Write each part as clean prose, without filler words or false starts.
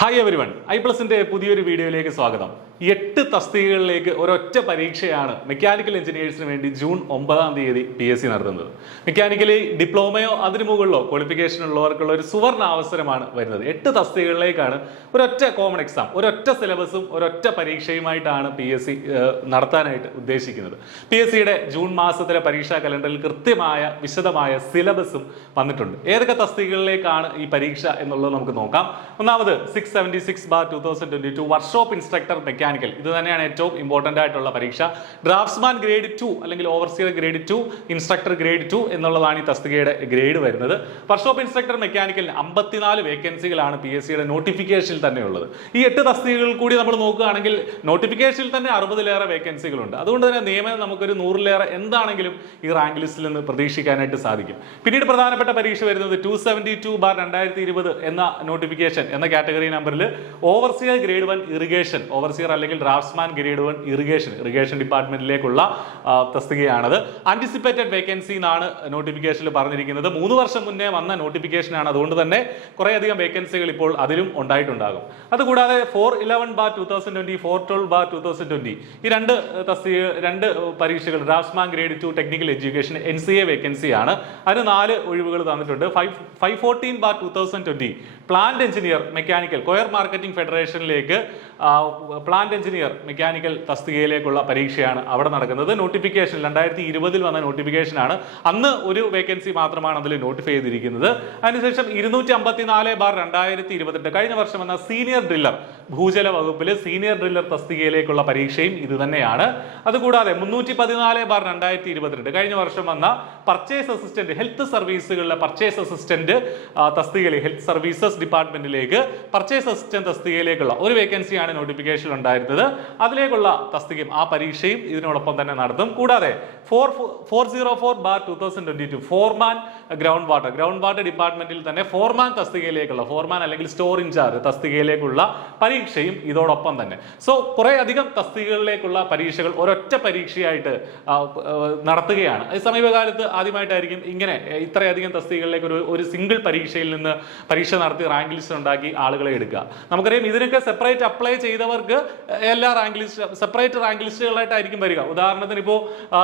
Hi everyone, iPlusന്റെ പുതിയൊരു വീഡിയോയിലേക്ക് സ്വാഗതം. 8 തസ്തികകളിലേക്ക് ഒരൊറ്റ പരീക്ഷയാണ് മെക്കാനിക്കൽ എഞ്ചിനീയേഴ്സിന് വേണ്ടി ജൂൺ 9-ാം തീയതി PSC നടത്തുന്നത്. മെക്കാനിക്കലി ഡിപ്ലോമയോ അതിനു മുകളിലോ ക്വാളിഫിക്കേഷൻ ഉള്ളവർക്കുള്ള ഒരു സുവർണ അവസരമാണ് വരുന്നത്. 8 തസ്തികകളിലേക്കാണ് ഒരൊറ്റ കോമൺ എക്സാം, ഒരൊറ്റ സിലബസും ഒരൊറ്റ പരീക്ഷയുമായിട്ടാണ് PSC നടത്താനായിട്ട് ഉദ്ദേശിക്കുന്നത്. PSCയുടെ ജൂൺ മാസത്തിലെ പരീക്ഷാ കലണ്ടറിൽ കൃത്യമായ വിശദമായ സിലബസും വന്നിട്ടുണ്ട്. ഏതൊക്കെ തസ്തികകളിലേക്കാണ് ഈ പരീക്ഷ എന്നുള്ളത് നമുക്ക് നോക്കാം. ഒന്നാമത് 676/2022 വർക്ക്ഷോപ്പ് ഇൻസ്ട്രക്ടർ മെക്കാനിക്കൽ. ഇത് തന്നെയാണ് ഏറ്റവും ഇമ്പോർട്ടന്റ് ആയിട്ടുള്ള പരീക്ഷ. ഡ്രാഫ്റ്റ്സ്മാൻ ഗ്രേഡ് 2 അല്ലെങ്കിൽ ഓവർസിയർ ഗ്രേഡ് 2, ഇൻസ്ട്രക്ടർ ഗ്രേഡ് 2 എന്നുള്ളതാണ് ഈ തസ്തികയുടെ ഗ്രേഡ് വരുന്നത്. വർക്ക്ഷോപ്പ് ഇൻസ്ട്രക്ടർ മെക്കാനിക്കലിന് 54 വേക്കൻസികളാണ് PSCയുടെ നോട്ടിഫിക്കേഷനിൽ തന്നെ ഉള്ളത്. ഈ 8 തസ്തികകൾ കൂടി നമ്മൾ നോക്കുകയാണെങ്കിൽ നോട്ടിഫിക്കേഷനിൽ തന്നെ 60-ലേറെ വേക്കൻസികളുണ്ട്. അതുകൊണ്ട് തന്നെ നിയമനം നമുക്കൊരു 100-ലേറെ എന്താണെങ്കിലും ഈ റാങ്ക് ലിസ്റ്റിൽ നിന്ന് പ്രതീക്ഷിക്കാനായിട്ട് സാധിക്കും. പിന്നീട് പ്രധാനപ്പെട്ട പരീക്ഷ വരുന്നത് 272/2020 എന്ന നോട്ടിഫിക്കേഷൻ എന്ന കാറ്റഗറി നമ്പറിൽ ഓവർസിയർ ഗ്രേഡ് 1 ഇറിഗേഷൻ, ഓവർസിയർ അല്ലെങ്കിൽ ഡ്രാഫ്റ്റ്സ്മാൻ ഗ്രേഡ് 1 ഇറിഗേഷൻ ഡിപ്പാർട്ട്മെന്റിലേക്കുള്ള തസ്തികയാണത്. ആന്റിസിപ്പേറ്റഡ് വേക്കൻസി എന്നാണ് നോട്ടിഫിക്കേഷനിൽ പറഞ്ഞിരിക്കുന്നത്. 3 വർഷം മുന്നേ വന്ന നോട്ടിഫിക്കേഷൻ ആണ്. അതുകൊണ്ട് തന്നെ കുറേയധികം വേക്കൻസികൾ ഇപ്പോൾ അതിലും ഉണ്ടായിട്ടുണ്ടാകും. അതുകൂടാതെ 411/2020, 412/2020 ഈ രണ്ട് പരീക്ഷകൾ draftsman grade 2 technical education NCA vacancy ആണ്. അതിന് 4 ഒഴിവുകൾ തന്നിട്ടുണ്ട്. 514/2020 plant engineer mechanical coir marketing ഫെഡറേഷനിലേക്ക് പ്ലാന്റ് എഞ്ചിനീയർ മെക്കാനിക്കൽ തസ്തികയിലേക്കുള്ള പരീക്ഷയാണ് അവിടെ നടക്കുന്നത്. നോട്ടിഫിക്കേഷൻ 2020 വന്ന നോട്ടിഫിക്കേഷൻ ആണ്. അന്ന് ഒരു വേക്കൻസി മാത്രമാണ് അതിൽ നോട്ടിഫൈ ചെയ്തിരിക്കുന്നത്. അതിനുശേഷം 254/2022 കഴിഞ്ഞ വർഷം വന്ന സീനിയർ ഡ്രില്ലർ, ഭൂജല വകുപ്പിൽ സീനിയർ ഡ്രില്ലർ തസ്തികയിലേക്കുള്ള പരീക്ഷയും ഇത് തന്നെയാണ്. അതുകൂടാതെ 314/2022 കഴിഞ്ഞ വർഷം വന്ന പർച്ചേസ് അസിസ്റ്റന്റ്, ഹെൽത്ത് സർവീസുകളിലെ പർച്ചേസ് അസിസ്റ്റന്റ് തസ്തികയിൽ ഹെൽത്ത് സർവീസസ് ഡിപ്പാർട്ട്മെന്റിലേക്ക് പർച്ചേസ് അസിസ്റ്റന്റ് തസ്തികയിലേക്കുള്ള ഒരു വേക്കൻസിയാണ് നോട്ടിഫിക്കേഷൻ ഉണ്ടായിരുന്നത്. അതിലേക്കുള്ള തസ്തികയും ആ പരീക്ഷയും ഇതിനോടൊപ്പം തന്നെ നടത്തും. കൂടാതെ 404/2022 ഫോർമാൻ ഗ്രൗണ്ട് വാട്ടർ ഡിപ്പാർട്ട്മെന്റിൽ തന്നെ ഫോർമാൻ തസ്തികയിലേക്കുള്ള ഫോർമാൻ അല്ലെങ്കിൽ സ്റ്റോർ ഇൻചാർജ് തസ്തികയിലേക്കുള്ള പരീക്ഷയും ഇതോടൊപ്പം തന്നെ. സോ കുറെ അധികം തസ്തികകളിലേക്കുള്ള പരീക്ഷകൾ ഒരൊറ്റ പരീക്ഷയായിട്ട് നടത്തുകയാണ്. സമീപകാലത്ത് ആദ്യമായിട്ടായിരിക്കും ഇങ്ങനെ ഇത്രയധികം തസ്തികകളിലേക്ക് ഒരു സിംഗിൾ പരീക്ഷയിൽ നിന്ന് പരീക്ഷ നടത്തി റാങ്ക് ലിസ്റ്റ് ഉണ്ടാക്കി ആളുകളെ എടുക്കുക. നമുക്കറിയാം ഇതിനൊക്കെ സെപ്പറേറ്റ് അപ്ലൈ ചെയ്തവർക്ക് എല്ലാ സെപ്പറേറ്റ് റാങ്ക് ലിസ്റ്റുകളായിട്ടായിരിക്കും വരിക. ഉദാഹരണത്തിന് ഇപ്പോൾ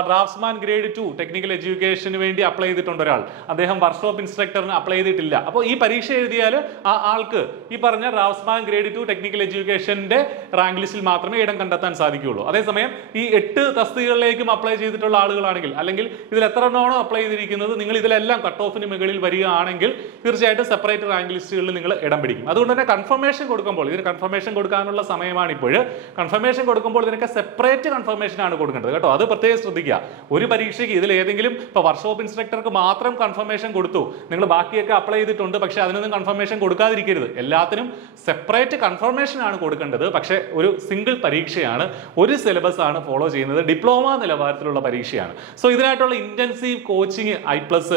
ഡ്രാഫ്റ്റ്സ്മാൻ ഗ്രേഡ് 2 ടെക്നിക്കൽ എഡ്യൂക്കേഷന് വേണ്ടി അപ്ലൈ ചെയ്തിട്ടുണ്ട് ഒരാൾ, അദ്ദേഹം വർക്ക്ഷോപ്പ് ഇൻസ്ട്രക്ടറിന് അപ്ലൈ ചെയ്തിട്ടില്ല. അപ്പോൾ ഈ പരീക്ഷ എഴുതിയാൽ ആ ആൾക്ക് ഈ പറഞ്ഞ ഡ്രാഫ്റ്റ്സ്മാൻ ഗ്രേഡ് 2 ടെക്നിക്കൽ എഡ്യൂക്കേഷന്റെ റാങ്ക് ലിസ്റ്റിൽ മാത്രമേ ഇടം കണ്ടെത്താൻ സാധിക്കുകയുള്ളൂ. അതേസമയം ഈ 8 തസ്തികകളിലേക്കും അപ്ലൈ ചെയ്തിട്ടുള്ള ആളുകളാണെങ്കിൽ അല്ലെങ്കിൽ ഇതിൽ എത്ര എണ്ണമാണോ അപ്ലൈ ചെയ്തിരിക്കുന്നത് നിങ്ങൾ ഇതിലെല്ലാം കട്ട് ഓഫിന് മുകളിൽ വരികയാണെങ്കിൽ തീർച്ചയായിട്ടും സെപ്പറേറ്റ് റാങ്ക് ലിസ്റ്റുകളിൽ നിങ്ങൾ ഇടം പിടിക്കും. അതുകൊണ്ട് തന്നെ കൺഫർമേഷൻ കൊടുക്കുമ്പോൾ ഇതിന് കൺഫർമേഷൻ കൊടുക്കാനുള്ള സമയമാണ് ഇപ്പോൾ. കൺഫർമേഷൻ കൊടുക്കുമ്പോൾ ഇതിനൊക്കെ സെപ്പറേറ്റ് കൺഫർമേഷൻ ആണ് കൊടുക്കേണ്ടത് കേട്ടോ. അത് പ്രത്യേകം ശ്രദ്ധിക്കുക. ഒരു പരീക്ഷയ്ക്ക് ഇതിൽ ഏതെങ്കിലും ഇപ്പോൾ വർക്ക്ഷോപ്പ് ഇൻസ്ട്രക്ടർക്ക് മാത്രം കൺഫർമേഷൻ കൊടുത്തു, നിങ്ങൾ ബാക്കിയൊക്കെ അപ്ലൈ ചെയ്തിട്ടുണ്ട്, പക്ഷേ അതിനൊന്നും കൺഫർമേഷൻ കൊടുക്കാതിരിക്കരുത്. എല്ലാത്തിനും സെപ്പറേറ്റ് കൺഫർമേഷൻ ആണ് കൊടുക്കേണ്ടത്. പക്ഷേ ഒരു സിംഗിൾ പരീക്ഷയാണ്, ഒരു സിലബസ് ആണ് ഫോളോ ചെയ്യുന്നത്, ഡിപ്ലോമ നിലവാരത്തിലുള്ള പരീക്ഷയാണ്. സോ ഇതിനായിട്ടുള്ള ഇന്റൻസീവ് കോച്ചിങ് iPlus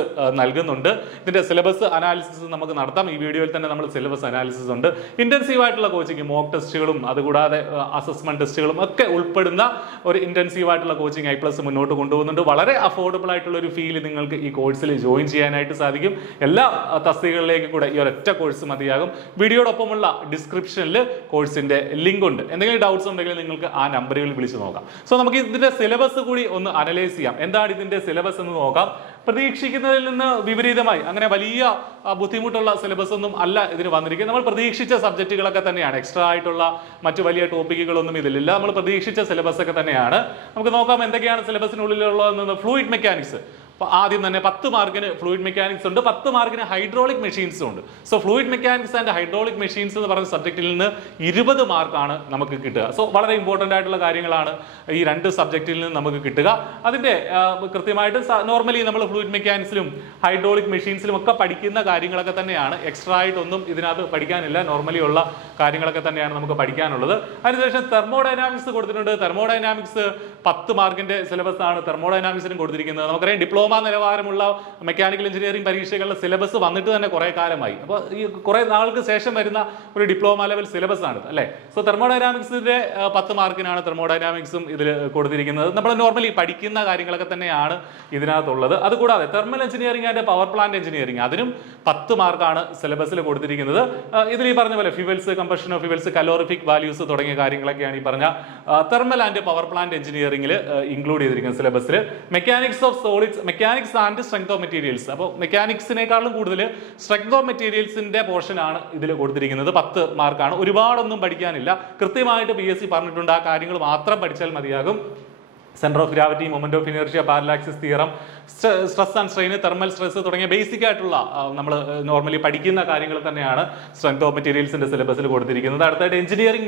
നൽകുന്നുണ്ട്. ഇതിന്റെ സിലബസ് അനാലിസിസ് നമുക്ക് നടത്താം. ഈ വീഡിയോയിൽ തന്നെ നമ്മൾ സിലബസ് അനാലിസിസ് ഉണ്ട്. ഇന്റൻസീവ് ആയിട്ടുള്ള കോച്ചിങ്, മോക്ക് ടെസ്റ്റുകളും അതുകൂടാതെ അസസ്മെന്റ് ടെസ്റ്റുകളും ഒക്കെ ഉൾപ്പെടുന്ന ഒരു ഇന്റൻസീവ് ആയിട്ടുള്ള കോച്ചിങ് iPlus മുന്നോട്ട് കൊണ്ടുപോകുന്നുണ്ട്. വളരെ അഫോർഡബിൾ ആയിട്ടുള്ള ഒരു ഫീല് നിങ്ങൾക്ക് ഈ കോഴ്സിൽ ജോയിൻ ചെയ്യാനായിട്ട് സാധിക്കും. എല്ലാ തസ്തികകളിലേക്കും കൂടെ ഈ ഒരൊറ്റ കോഴ്സ് മതിയാകും. വീഡിയോടൊപ്പമുള്ള ഡിസ്ക്രിപ്ഷനിൽ കോഴ്സിന്റെ ലിങ്ക് ഉണ്ട്. എന്തെങ്കിലും ഡൗട്ട്സ് ഉണ്ടെങ്കിൽ നിങ്ങൾക്ക് ആ നമ്പറുകളിൽ വിളിച്ച് നോക്കാം. സോ നമുക്ക് ഇതിന്റെ സിലബസ് കൂടി ഒന്ന് അനലൈസ് ചെയ്യാം. എന്താണ് ഇതിന്റെ സിലബസ് എന്ന് നോക്കാം. പ്രതീക്ഷിക്കുന്നതിൽ നിന്ന് വിപരീതമായി അങ്ങനെ വലിയ ബുദ്ധിമുട്ടുള്ള സിലബസ് ഒന്നും അല്ല ഇതിന് വന്നിരിക്കുന്നത്. നമ്മൾ പ്രതീക്ഷിച്ച സബ്ജക്റ്റുകളൊക്കെ തന്നെയാണ്. എക്സ്ട്രാ ആയിട്ടുള്ള മറ്റു വലിയ ടോപ്പിക്കുകളൊന്നും ഇതിലില്ല. നമ്മൾ പ്രതീക്ഷിച്ച സിലബസ് ഒക്കെ തന്നെയാണ്. നമുക്ക് നോക്കാം എന്തൊക്കെയാണ് സിലബസിനുള്ളിലുള്ളതെന്ന്. ഫ്ലൂയിഡ് മെക്കാനിക്സ് ആദ്യം തന്നെ 10 മാർക്കിന് ഫ്ലൂയിഡ് മെക്കാനിക്സ് ഉണ്ട്, 10 മാർക്കിന് ഹൈഡ്രോളിക് മെഷീൻസും ഉണ്ട്. So fluid mechanics and hydraulic machines എന്ന് പറയുന്ന സബ്ജക്റ്റിൽ നിന്ന് 20 മാർക്കാണ് നമുക്ക് കിട്ടുക. സോ വളരെ ഇമ്പോർട്ടൻ്റ് ആയിട്ടുള്ള കാര്യങ്ങളാണ് ഈ 2 സബ്ജക്റ്റിൽ നിന്ന് നമുക്ക് കിട്ടുക. അതിന്റെ കൃത്യമായിട്ട് നോർമലി നമ്മൾ ഫ്ലൂയിഡ് മെക്കാനിക്സിലും ഹൈഡ്രോളിക് മെഷീൻസിലും ഒക്കെ പഠിക്കുന്ന കാര്യങ്ങളൊക്കെ തന്നെയാണ്. എക്സ്ട്രാ ആയിട്ടൊന്നും ഇതിനകത്ത് പഠിക്കാനില്ല. നോർമലി ഉള്ള കാര്യങ്ങളൊക്കെ തന്നെയാണ് നമുക്ക് പഠിക്കാനുള്ളത്. അതിനുശേഷം തെർമോഡൈനാമിക്സ് കൊടുത്തിട്ടുണ്ട്. തെർമോഡൈനാമിക്സ് 10 മാർക്കിന്റെ സിലബസ് ആണ് തെർമോഡൈനാമിക്സിനും കൊടുത്തിരിക്കുന്നത്. നമുക്കറിയാം ഡിപ്ലോമ ഡിപ്ലോമ നിലവാരമുള്ള മെക്കാനിക്കൽ എഞ്ചിനീയറിംഗ് പരീക്ഷകളുടെ സിലബസ് വന്നിട്ട് തന്നെ കുറേ കാലമായി. അപ്പോൾ ഈ കുറേ നാൾക്ക് ശേഷം വരുന്ന ഒരു ഡിപ്ലോമ ലെവൽ സിലബസ് ആണ് അല്ലേ. സോ തെർമോഡൈനാമിക്സിന്റെ 10 മാർക്കിനാണ് തെർമോഡൈനാമിക്സും ഇതിൽ കൊടുത്തിരിക്കുന്നത്. നമ്മൾ നോർമലി പഠിക്കുന്ന കാര്യങ്ങളൊക്കെ തന്നെയാണ് ഇതിനകത്തുള്ളത്. അതുകൂടാതെ thermal engineering and power plant engineering അതിനും 10 മാർക്കാണ് സിലബസിൽ കൊടുത്തിരിക്കുന്നത്. ഇതിൽ ഈ പറഞ്ഞ പോലെ fuels, combustion of fuels, calorific values തുടങ്ങിയ കാര്യങ്ങളൊക്കെയാണ് ഈ പറഞ്ഞ തെർമൽ ആൻഡ് പവർ പ്ലാന്റ് എഞ്ചിനീയറിംഗിൽ ഇൻക്ലൂഡ് ചെയ്തിരിക്കുന്ന സിലബസിൽ. Mechanics of solids, mechanics and strength of materials, അപ്പോൾ മെക്കാനിക്സിനേക്കാളും കൂടുതൽ സ്ട്രെങ്ത് ഓഫ് മെറ്റീരിയൽസിന്റെ പോർഷൻ ആണ് ഇതിൽ കൊടുത്തിരിക്കുന്നത്. 10 മാർക്കാണ്. ഒരുപാടൊന്നും പഠിക്കാനില്ല. കൃത്യമായിട്ട് PSC പറഞ്ഞിട്ടുണ്ട്, ആ കാര്യങ്ങൾ മാത്രം പഠിച്ചാൽ മതിയാകും. Centre of gravity, moment of inertia, പാരലാക്സിസ് theorem, stress and strain, thermal stress തുടങ്ങിയ ബേസിക് ആയിട്ടുള്ള നമ്മൾ നോർമലി പഠിക്കുന്ന കാര്യങ്ങൾ തന്നെയാണ് സ്ട്രെങ്ത് ഓഫ് മെറ്റീരിയൽസിന്റെ സിലബസിൽ കൊടുത്തിരിക്കുന്നത്. അടുത്തായിട്ട് എഞ്ചിനീയറിംഗ്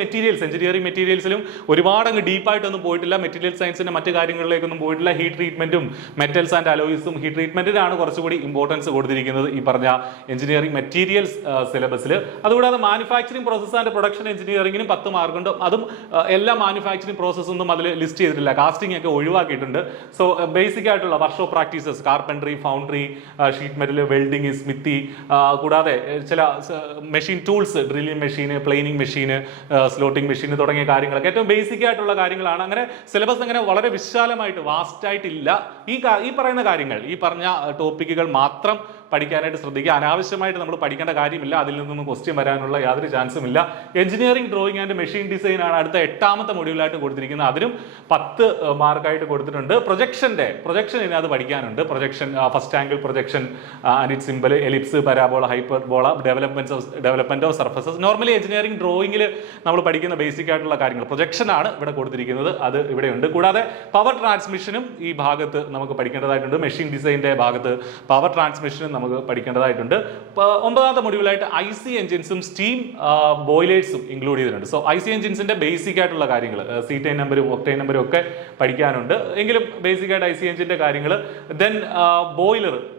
മെറ്റീരിയൽസിലും ഒരുപാട് അങ്ങ് ഡീപ്പായിട്ടൊന്നും പോയിട്ടില്ല. മെറ്റീരിയൽ സയൻസിന്റെ മറ്റു കാര്യങ്ങളിലേക്കൊന്നും പോയിട്ടില്ല. ഹീറ്റ് ട്രീറ്റ്മെന്റും മെറ്റൽസ് ആൻഡ് അലോയ്സും ഹീറ്റ് ട്രീറ്റ്മെന്റിനാണ് കുറച്ചുകൂടി ഇമ്പോർട്ടൻസ് കൊടുത്തിരിക്കുന്നത് ഈ പറഞ്ഞ എഞ്ചിനീയറിംഗ് മെറ്റീരിയൽസ് സിലബസിൽ. അതുകൂടാതെ മാനുഫാക്ചറിംഗ് പ്രോസസ് ആൻഡ് പ്രൊഡക്ഷൻ എഞ്ചിനീയറിംഗിനും 10 മാർക്കുണ്ട്. അതും എല്ലാ മാനുഫാക്ചറിംഗ് പ്രോസസ് ഒന്നും അതിൽ ലിസ്റ്റ് ചെയ്തിട്ടില്ല. കാസ്റ്റിംഗ് ഒക്കെ ഒഴിവാക്കിയിട്ടുണ്ട്. സോ ബേസിക് ആയിട്ടുള്ള workshop practices, carpentry, foundry, sheet metal, welding, smithy, കൂടാതെ ചില machine tools, drilling machine, planing machine, slotting machine തുടങ്ങിയ കാര്യങ്ങളൊക്കെ ഏറ്റവും ബേസിക് ആയിട്ടുള്ള കാര്യങ്ങളാണ്. അങ്ങനെ സിലബസ് അങ്ങനെ വളരെ വിശാലമായിട്ട് വാസ്റ്റ് ആയിട്ടില്ല. ഈ പറയുന്ന കാര്യങ്ങൾ, ഈ പറഞ്ഞ ടോപ്പിക്കുകൾ മാത്രം പഠിക്കാനായിട്ട് ശ്രദ്ധിക്കുക. അനാവശ്യമായിട്ട് നമ്മൾ പഠിക്കേണ്ട കാര്യമില്ല. അതിൽ നിന്നൊന്നും ക്വസ്റ്റ്യൻ വരാനുള്ള യാതൊരു ചാൻസും ഇല്ല. Engineering drawing and machine design ആണ് അടുത്ത 8ാമത്തെ മൊഡ്യൂളായിട്ട് കൊടുത്തിരിക്കുന്നത്. അതിനും 10 മാർക്കായിട്ട് കൊടുത്തിട്ടുണ്ട്. പ്രൊജക്ഷൻ ഇതിനകത്ത് പഠിക്കാനുണ്ട്. Projection, first angle projection and it simple, ellipse, parabola, hyperbola, development of surfaces. Normally engineering ഡ്രോയിങ്ങിൽ നമ്മൾ പഠിക്കുന്ന ബേസിക് ആയിട്ടുള്ള കാര്യങ്ങൾ പ്രൊജക്ഷൻ ആണ് ഇവിടെ കൊടുത്തിരിക്കുന്നത്. അത് ഇവിടെയുണ്ട്. കൂടാതെ പവർ ട്രാൻസ്മിഷനും ഈ ഭാഗത്ത് നമുക്ക് പഠിക്കേണ്ടതായിട്ടുണ്ട്. മെഷീൻ ഡിസൈനിന്റെ ഭാഗത്ത് പവർ ട്രാൻസ്മിഷനും നമുക്ക് പഠിക്കേണ്ടതായിട്ടുണ്ട്. 9ാമത്തെ മൊഡ്യൂളായിട്ട് IC എഞ്ചിൻസും സ്റ്റീം ബോയിലേഴ്സും ഇൻക്ലൂഡ് ചെയ്തിട്ടുണ്ട്. സോ IC എഞ്ചിൻസിന്റെ ബേസിക് ആയിട്ടുള്ള കാര്യങ്ങൾ, സീറ്റൈൻ നമ്പറും ഒക്ടൈൻ നമ്പറും ഒക്കെ പഠിക്കാനുണ്ട്. എങ്കിലും ബേസിക് ആയിട്ട് IC എഞ്ചിന്റെ കാര്യങ്ങൾ. ദെൻ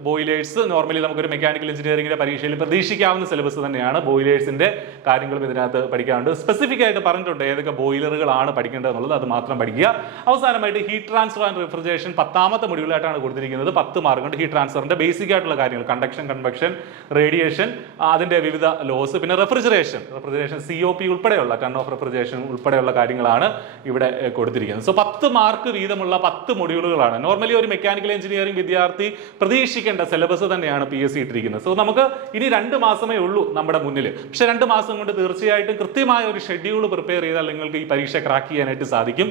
ബോയിലേഴ്സ് നോർമലി നമുക്കൊരു മെക്കാനിക്കൽ എഞ്ചിനീയറിംഗിന്റെ പരീക്ഷയിൽ പ്രതീക്ഷിക്കാവുന്ന സിലബസ് തന്നെയാണ്. ബോയിലേഴ്സിന്റെ കാര്യങ്ങളും ഇതിനകത്ത് പഠിക്കാനുണ്ട്. സ്പെസിഫിക് ആയിട്ട് പറഞ്ഞിട്ടുണ്ട് ഏതൊക്കെ ബോയിലറുകളാണ് പഠിക്കേണ്ടത് എന്നുള്ളത്. അത് മാത്രം പഠിക്കുക. അവസാനമായിട്ട് ഹീറ്റ് ട്രാൻസ്ഫർ ആൻഡ് റെഫ്രിജറേഷൻ 10ാമത്തെ മൊഡ്യൂളായിട്ടാണ് കൊടുത്തിരിക്കുന്നത്. 10 മാർക്കുണ്ട്. ഹീറ്റ് ട്രാൻസ്ഫറിന്റെ ബേസിക് ആയിട്ടുള്ള കാര്യങ്ങൾ, കണ്ടക്ഷൻ, കൺവെക്ഷൻ, റേഡിയേഷൻ, അതിന്റെ വിവിധ ലോസ്, പിന്നെ റെഫ്രിജറേഷൻ, COP ഉൾപ്പെടെയുള്ള ടൺ ഓഫ് റെഫ്രിജറേഷൻ ഉൾപ്പെടെയുള്ള കാര്യങ്ങളാണ് ഇവിടെ കൊടുത്തിരിക്കുന്നത്. സോ 10 മാർക്ക് വീതമുള്ള 10 മൊഡ്യൂളുകളാണ് നോർമലി ഒരു മെക്കാനിക്കൽ എഞ്ചിനീയറിംഗ് വിദ്യാർത്ഥി പ്രതീക്ഷിക്കേണ്ട സിലബസ് തന്നെയാണ് PSC ഇട്ടിരിക്കുന്നത്. സോ നമുക്ക് ഇനി 2 മാസമേ ഉള്ളൂ നമ്മുടെ മുന്നിൽ. പക്ഷെ 2 മാസം കൊണ്ട് തീർച്ചയായിട്ടും കൃത്യമായ ഒരു ഷെഡ്യൂൾ പ്രിപ്പയർ ചെയ്താൽ നിങ്ങൾക്ക് ഈ പരീക്ഷ ക്രാക്ക് ചെയ്യാനായിട്ട് സാധിക്കും.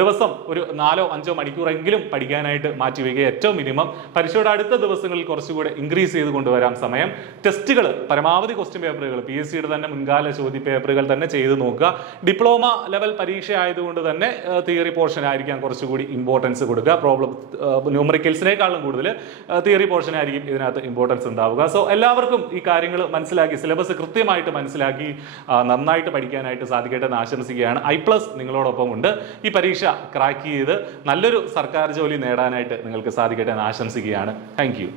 ദിവസം ഒരു 4-5 മണിക്കൂറെങ്കിലും പഠിക്കാനായിട്ട് മാറ്റിവെക്കുക, ഏറ്റവും മിനിമം. പരീക്ഷയുടെ അടുത്ത ദിവസങ്ങളിൽ കുറച്ചുകൂടെ ഇൻക്രീസ് ചെയ്ത് കൊണ്ടുവരാം സമയം. ടെസ്റ്റുകൾ പരമാവധി ക്വസ്റ്റ്യൻ പേപ്പറുകൾ PSCയുടെ തന്നെ മുൻകാല ചോദ്യ പേപ്പറുകൾ തന്നെ ചെയ്ത് നോക്കുക. ഡിപ്ലോമ ലെവൽ പരീക്ഷ ആയതുകൊണ്ട് തന്നെ തിയറി പോർഷൻ ആയിരിക്കാം കുറച്ചുകൂടി ഇമ്പോർട്ടൻസ് കൊടുക്കുക. ന്യൂമറിക്കൽസിനേക്കാളും കൂടുതൽ തിയറി പോർഷൻ ആയിരിക്കും ഇതിനകത്ത് ഇമ്പോർട്ടൻസ് ഉണ്ടാവുക. സോ എല്ലാവർക്കും ഈ കാര്യങ്ങൾ മനസ്സിലാക്കി, സിലബസ് കൃത്യമായിട്ട് മനസ്സിലാക്കി നന്നായിട്ട് പഠിക്കാനായിട്ട് സാധിക്കട്ടെ എന്ന് ആശംസിക്കുകയാണ്. iPlus നിങ്ങളോടൊപ്പം ഉണ്ട്. ഈ പരീക്ഷ ക്രാക്ക് ചെയ്ത് നല്ലൊരു സർക്കാർ ജോലി നേടാനായിട്ട് നിങ്ങൾക്ക് സാധിക്കട്ടെ എന്ന് ആശംസിക്കുകയാണ്. Thank you.